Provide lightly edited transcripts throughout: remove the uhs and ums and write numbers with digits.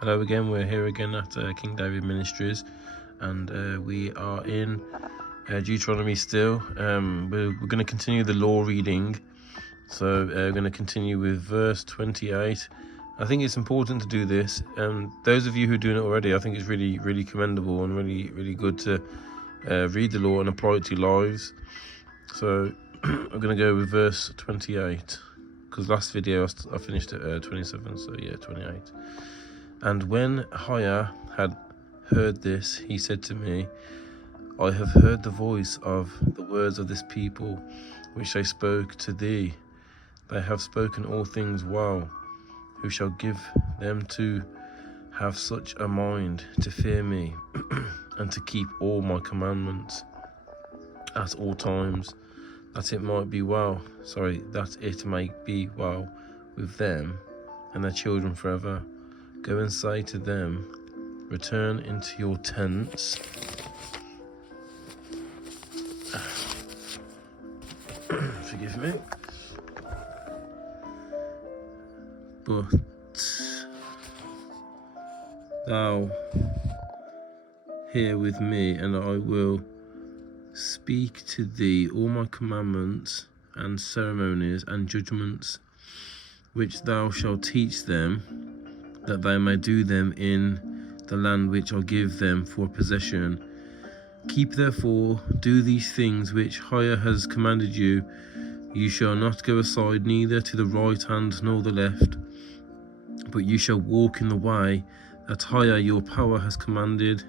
Hello again, we're here again at King David Ministries, and we are in Deuteronomy still. We're going to continue the law reading, so we're going to continue with verse 28. I think it's important to do this, and those of you who are doing it already, I think it's really, really commendable and really, really good to read the law and apply it to your lives. So I'm going to go with verse 28, because last video I finished at 27, so yeah, 28. And when Hiah had heard this, he said to me, I have heard the voice of the words of this people, which they spoke to thee. They have spoken all things well. Who shall give them to have such a mind to fear me, and to keep all my commandments at all times, that it may be well with them and their children forever. Go and say to them, return into your tents. Forgive me. But thou hear with me, and I will speak to thee all my commandments and ceremonies and judgments, which thou shalt teach them, that they may do them in the land which I give them for possession. Keep therefore, do these things which Hiah has commanded you. You shall not go aside neither to the right hand nor the left, but you shall walk in the way that Hiah your power has commanded,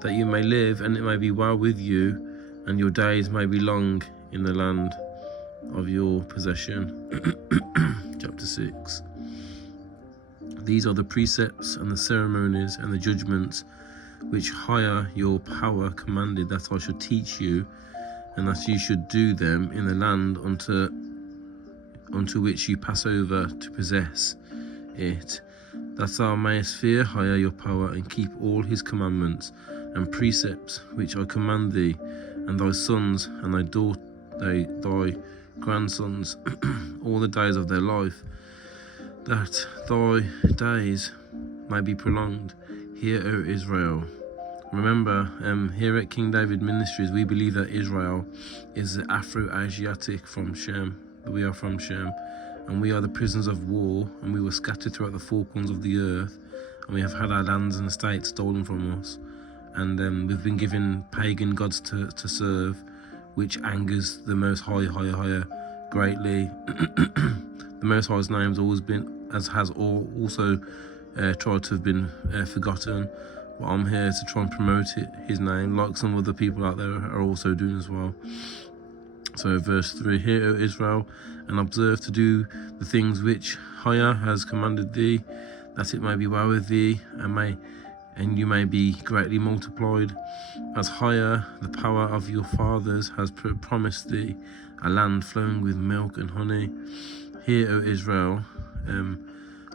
that you may live, and it may be well with you, and your days may be long in the land of your possession. Chapter 6. These are the precepts and the ceremonies and the judgments which Hiah your power commanded that I should teach you, and that you should do them in the land unto which you pass over to possess it, that thou mayest fear Hiah your power, and keep all his commandments and precepts which I command thee, and thy sons and thy grandsons all the days of their life, that thy days may be prolonged. Hear, O Israel. Remember, here at King David Ministries, we believe that Israel is the Afro-Asiatic from Shem. We are from Shem, and we are the prisoners of war, and we were scattered throughout the four corners of the earth, and we have had our lands and estates stolen from us, and we've been given pagan gods to serve, which angers the Most High, greatly. The Most High's name has also tried to have been forgotten, but I'm here to try and promote his name, like some other people out there are also doing as well. So verse 3, Hear, O Israel, and observe to do the things which Hiah has commanded thee, that it may be well with thee, and you may be greatly multiplied, as Hiah, the power of your fathers, has promised thee, a land flowing with milk and honey. Hear, O Israel,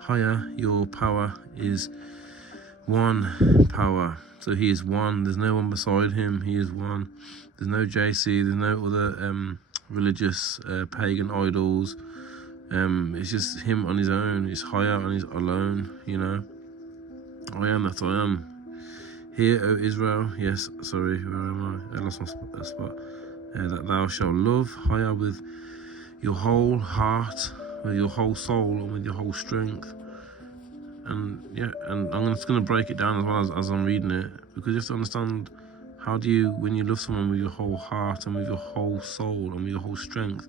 Hiah, your power is one power. So he is one. There's no one beside him. He is one. There's no JC. There's no other religious pagan idols. It's just him on his own. It's Hiah on his alone. You know, I am that I am. Hear, O Israel. Yes, sorry, where am I? I lost my spot. That thou shalt love Hiah with your whole heart, with your whole soul, and with your whole strength. And yeah, and I'm just going to break it down as well as I'm reading it, because you have to understand, how do you, when you love someone with your whole heart and with your whole soul and with your whole strength,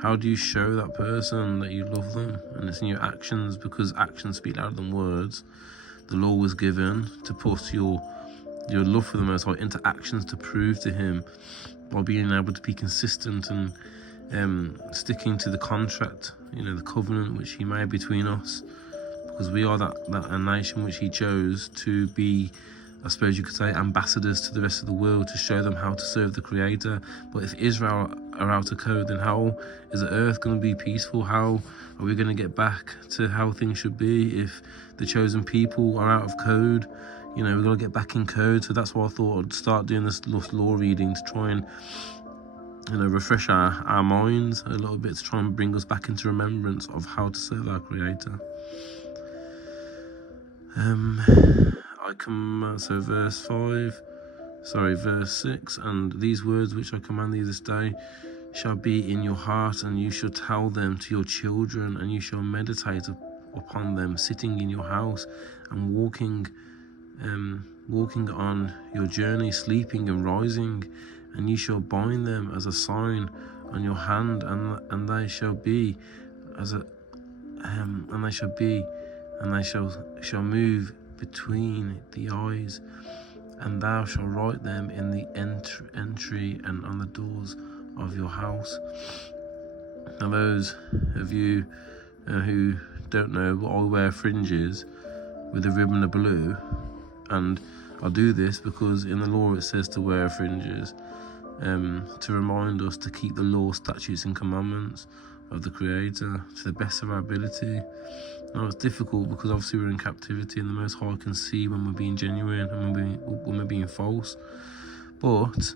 how do you show that person that you love them? And it's in your actions, because actions speak louder than words. The law was given to put your love for the Most High into actions, to prove to him by being able to be consistent and sticking to the contract, the covenant which he made between us, because we are that a nation which he chose to be, I suppose you could say, ambassadors to the rest of the world, to show them how to serve the Creator. But if Israel are out of code, then how is the earth going to be peaceful? How are we going to get back to how things should be if the chosen people are out of code? We've got to get back in code. So that's why I thought I'd start doing this law reading, to try and refresh our minds a little bit, to try and bring us back into remembrance of how to serve our Creator. verse 6, and these words which I command thee this day shall be in your heart, and you shall tell them to your children, and you shall meditate upon them, sitting in your house, and walking on your journey, sleeping and rising, and you shall bind them as a sign on your hand, and they shall be as a and they shall move between the eyes, and thou shalt write them in the entry and on the doors of your house. Now, those of you who don't know, I wear fringes with a ribbon of blue, and I do this because in the law it says to wear fringes, to remind us to keep the law, statutes and commandments of the Creator to the best of our ability. Now, it's difficult because obviously we're in captivity, and the Most High can see when we're being genuine and when we're being false. But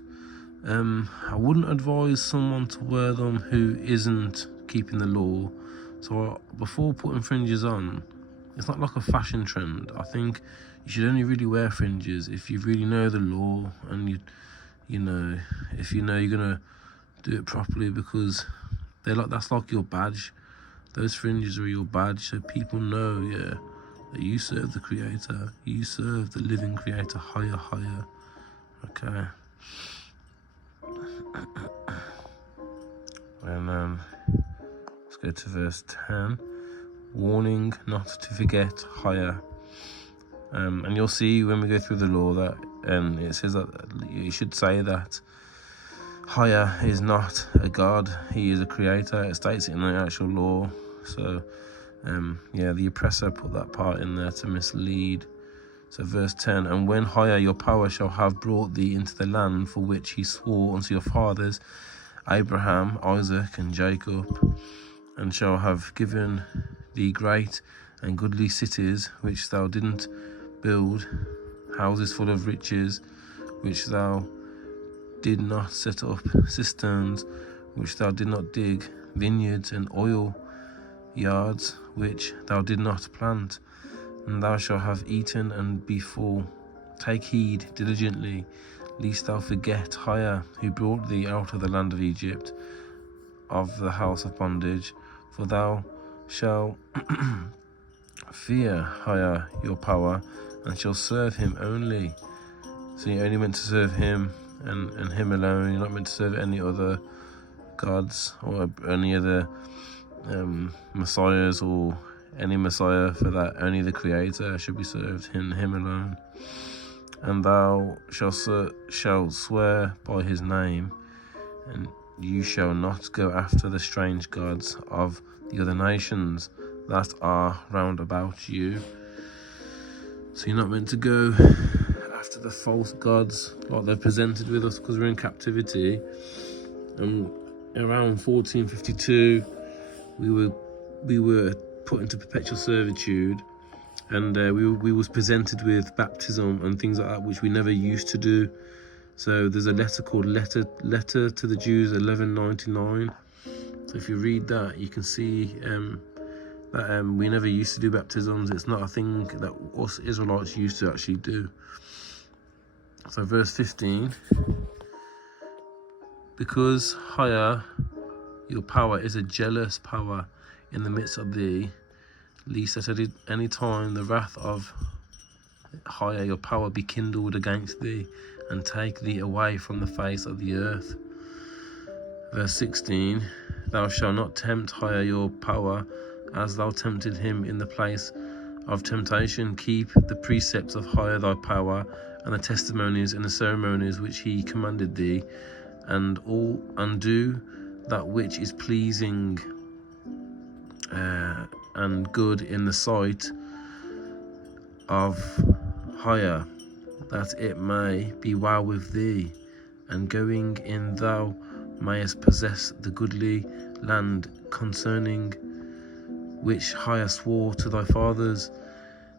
I wouldn't advise someone to wear them who isn't keeping the law. So before putting fringes on, it's not like a fashion trend. I think you should only really wear fringes if you really know the law, and if you know you're gonna do it properly, because that's like your badge. Those fringes are your badge, so people know, that you serve the Creator, you serve the living Creator, higher. Okay. And let's go to verse 10. Warning not to forget higher. And you'll see when we go through the law that it says that you should say that higher is not a god, he is a creator. It states it in the actual law. So the oppressor put that part in there to mislead. So verse 10, and when higher your power shall have brought thee into the land for which he swore unto your fathers, Abraham, Isaac, and Jacob, and shall have given thee great and goodly cities, which thou didn't build, houses full of riches, which thou did not set up, cisterns, which thou did not dig, vineyards and oil yards, which thou did not plant, and thou shalt have eaten and be full. Take heed diligently, lest thou forget higher, who brought thee out of the land of Egypt, of the house of bondage, for thou shalt fear higher your power, and shall serve him only. So you're only meant to serve him and him alone. You're not meant to serve any other gods or any other messiahs, or any messiah for that. Only the Creator should be served, him alone. And thou shalt swear by his name, and you shall not go after the strange gods of the other nations that are round about you. So you're not meant to go after the false gods like they're presented with us, because we're in captivity. And around 1452 we were put into perpetual servitude, and we was presented with baptism and things like that, which we never used to do. So there's a letter called Letter to the Jews 1199. So if you read that, you can see that we never used to do baptisms. It's not a thing that us Israelites used to actually do. So verse 15, because higher your power is a jealous power in the midst of thee, lest at any time the wrath of higher your power be kindled against thee, and take thee away from the face of the earth. Verse 16, thou shalt not tempt higher your power, as thou tempted him in the place of temptation. Keep the precepts of higher thy power, and the testimonies and the ceremonies which he commanded thee, and do that which is pleasing and good in the sight of higher, that it may be well with thee, and going in thou mayest possess the goodly land concerning which higher swore to thy fathers,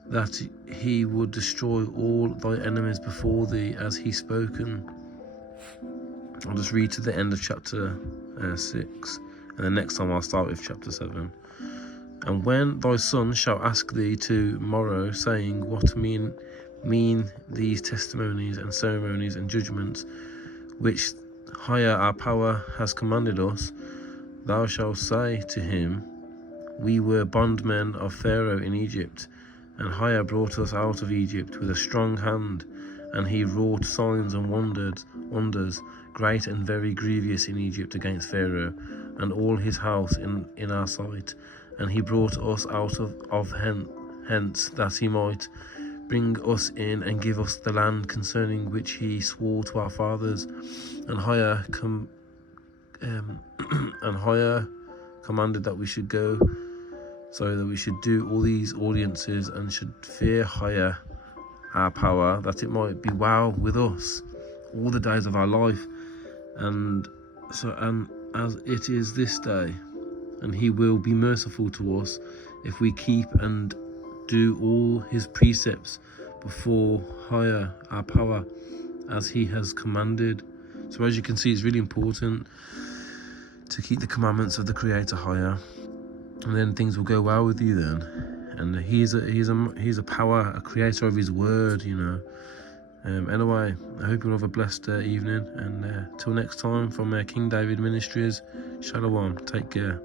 that he would destroy all thy enemies before thee, as he spoken. I'll just read to the end of chapter 6, and then next time I'll start with chapter 7. And when thy son shall ask thee tomorrow, saying, What mean these testimonies and ceremonies and judgments, which higher our power has commanded us? Thou shalt say to him, We were bondmen of Pharaoh in Egypt, and higher brought us out of Egypt with a strong hand, and he wrought signs and wonders, great and very grievous in Egypt against Pharaoh and all his house in our sight. And he brought us out of hence, that he might bring us in and give us the land concerning which he swore to our fathers. And higher commanded that we should go, so that we should do all these audiences and should fear higher our power, that it might be well with us all the days of our life, and as it is this day. And he will be merciful to us if we keep and do all his precepts before higher our power, as he has commanded. So as you can see, it's really important to keep the commandments of the Creator higher, and then things will go well with you then. And he's a power, a creator of his word, you know. Anyway, I hope you'll have a blessed evening, and till next time, from King David Ministries, Shalom, take care.